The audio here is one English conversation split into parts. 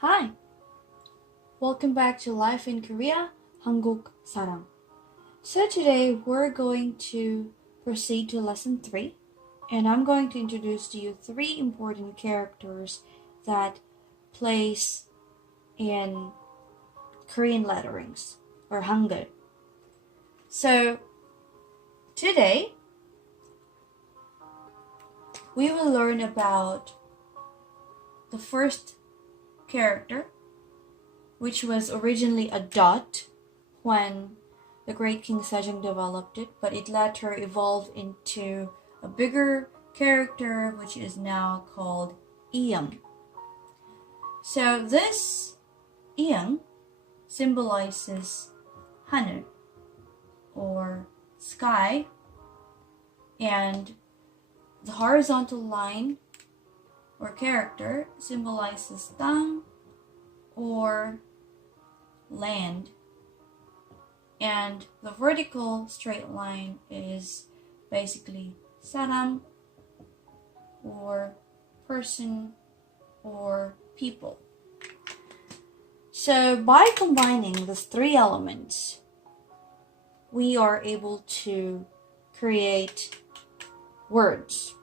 Hi, welcome back to Life in Korea, hangul sarang. So today we're going to proceed to lesson 3, and I'm going to introduce to you 3 important characters that place in Korean letterings or hangul. So today we will learn about the first character, which was originally a dot when the great King Sejong developed it, but it later evolved into a bigger character, which is now called Iyang. So this Iyang symbolizes ha늘, or sky, and the horizontal line or character symbolizes tang, or land, and the vertical straight line is basically saram, or person or people. So by combining these 3 elements, we are able to create words,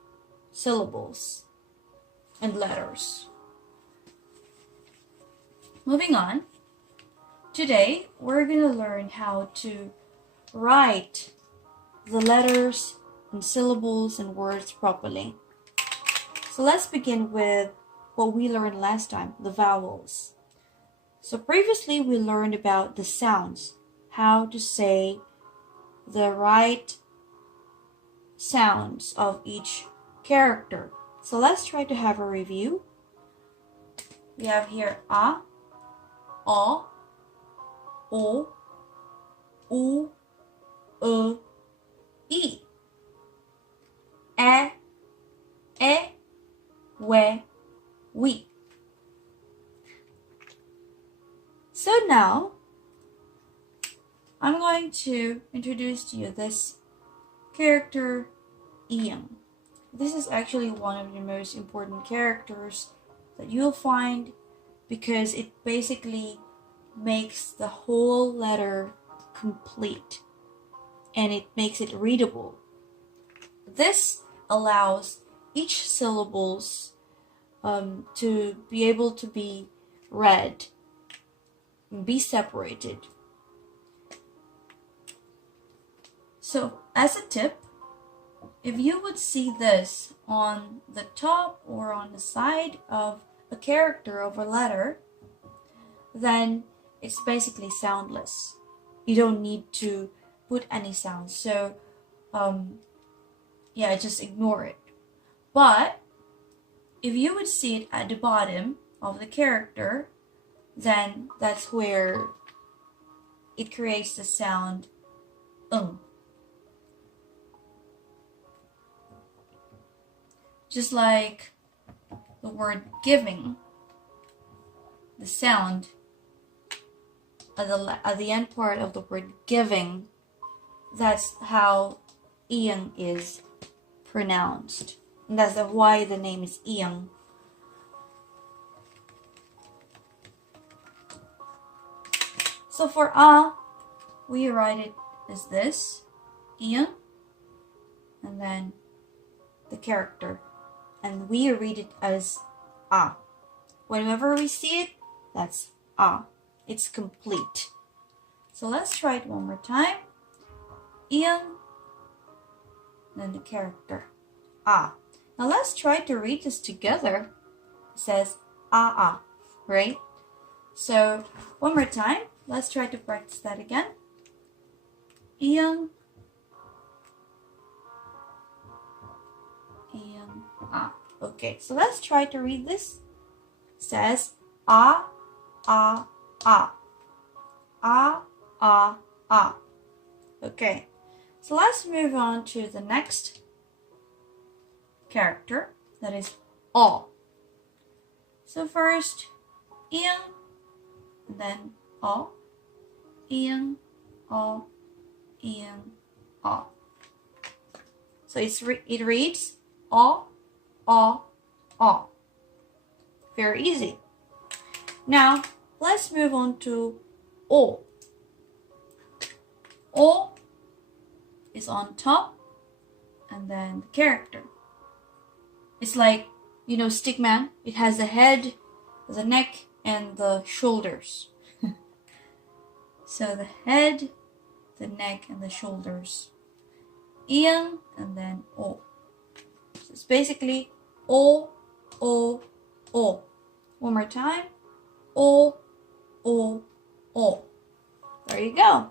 syllables, and letters. Moving on, today we're going to learn how to write the letters and syllables and words properly. So let's begin with what we learned last time, the vowels. So previously we learned about the sounds, how to say the right sounds of each character. So let's try to have a review. We have here a, o, u, i, we, we. So now I'm going to introduce to you this character Iyang. This is actually one of the most important characters that you'll find because it basically makes the whole letter complete and it makes it readable. This allows each syllables to be able to be read and be separated. So as a tip, if you would see this on the top or on the side of a character of a letter, then it's basically soundless. You don't need to put any sounds. So, just ignore it. But if you would see it at the bottom of the character, then that's where it creates the sound Just like the word giving, the sound at the end part of the word giving, that's how Iyang is pronounced. And that's why the name is Iyang. So for a, we write it as this, Iyang, and then the character. And we read it as a. Whenever we see it, that's a. It's complete. So let's try it one more time. Iyang, then the character a. Now let's try to read this together. It says a, right? So one more time. Let's try to practice that again. Iyang, a. Okay, so let's try to read this. It says a. Okay, so let's move on to the next character, that is o. So first, Iyang, and then o. Iyang, o, Iyang, o. So it reads o. Very easy. Now, let's move on to O. O is on top, and then the character. It's like, stickman. It has the head, the neck, and the shoulders. So the head, the neck, and the shoulders. Ian, and then O. So it's basically O, O, O. One more time. O, O, O. There you go.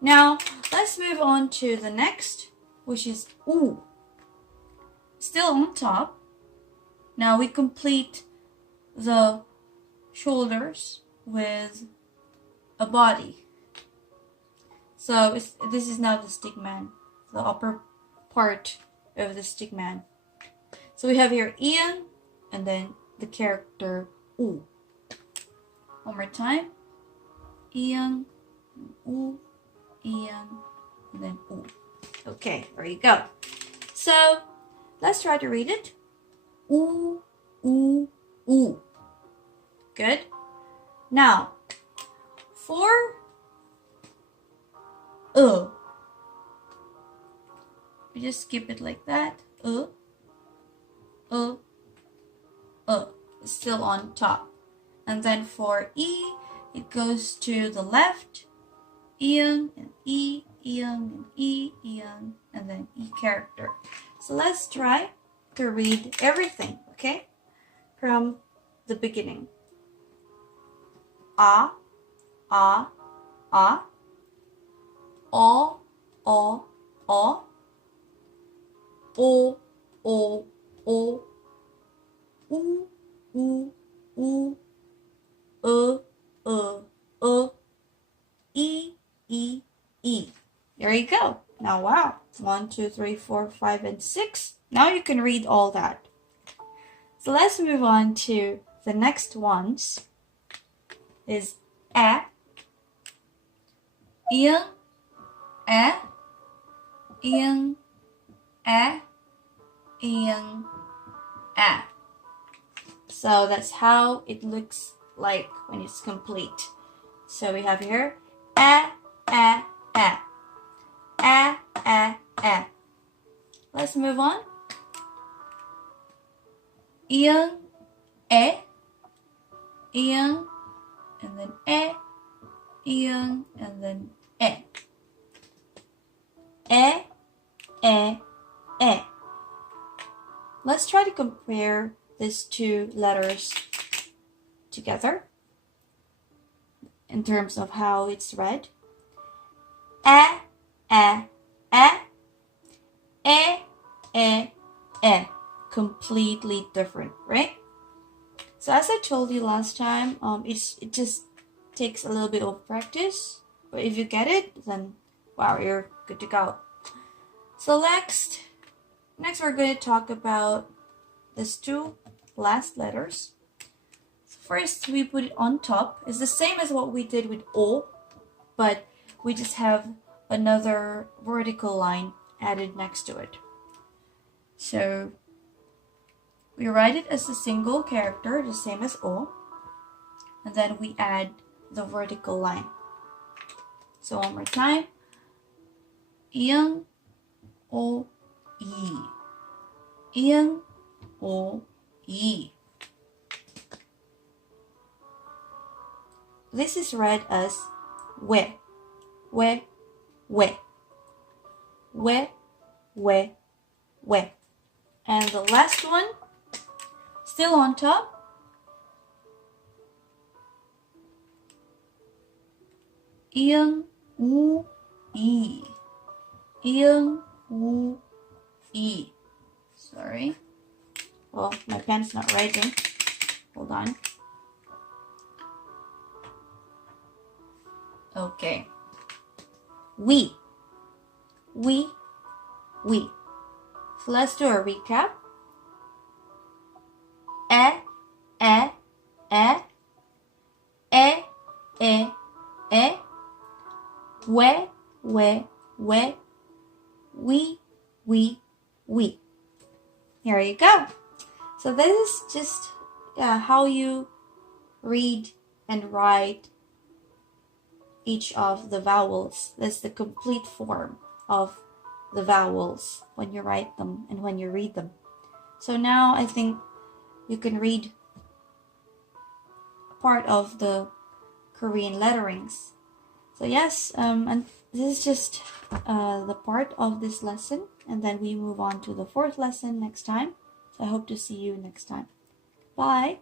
Now, let's move on to the next, which is U. Still on top. Now we complete the shoulders with a body. So this is now the stickman, the upper part of the stickman. So we have here Ian, and then the character U. One more time. Ian, U, Ian, and then U. Okay, there you go. So let's try to read it. U, U, U. Good. Now, for we just skip it like that. It's still on top. And then for E, it goes to the left. Ian, and E, Ian, and E, Ian, and then E character. So let's try to read everything, okay? From the beginning. A, A, A. O, O, O. O, O, O. U, U, U. E, E, E. There you go. Now, wow. 1, 2, 3, 4, 5, and 6. Now you can read all that. So let's move on to the next ones. Is A. Ian, A. Ian, A. Ian, A. So that's how it looks like when it's complete. So we have here A, A, A. A, A, A. Let's move on. Ian, E. Ian, and then E. Ian, and then E. E, E, E. Let's try to compare these two letters together in terms of how it's read. E, E, E. E, E, E. Completely different, right? So as I told you last time, it just takes a little bit of practice. But if you get it, then wow, you're good to go. So next we're going to talk about these two last letters. So first, we put it on top. It's the same as what we did with O, but we just have another vertical line added next to it. So we write it as a single character, the same as O, and then we add the vertical line. So one more time. Ian, O, E. Ian, O, E. This is read as we, we, we. We, we, we. And the last one, still on top. Ian, U, E. Ian, U, E. Sorry. Well, my pen's not writing. Hold on. Okay. We. So let's do a recap. E, E, E. E, E, E. We, we, we. We. Here you go. So this is just how you read and write each of the vowels. That's the complete form of the vowels when you write them and when you read them. So now I think you can read part of the Korean letterings. So yes, and this is just the part of this lesson, and then we move on to the fourth lesson next time. So I hope to see you next time. Bye!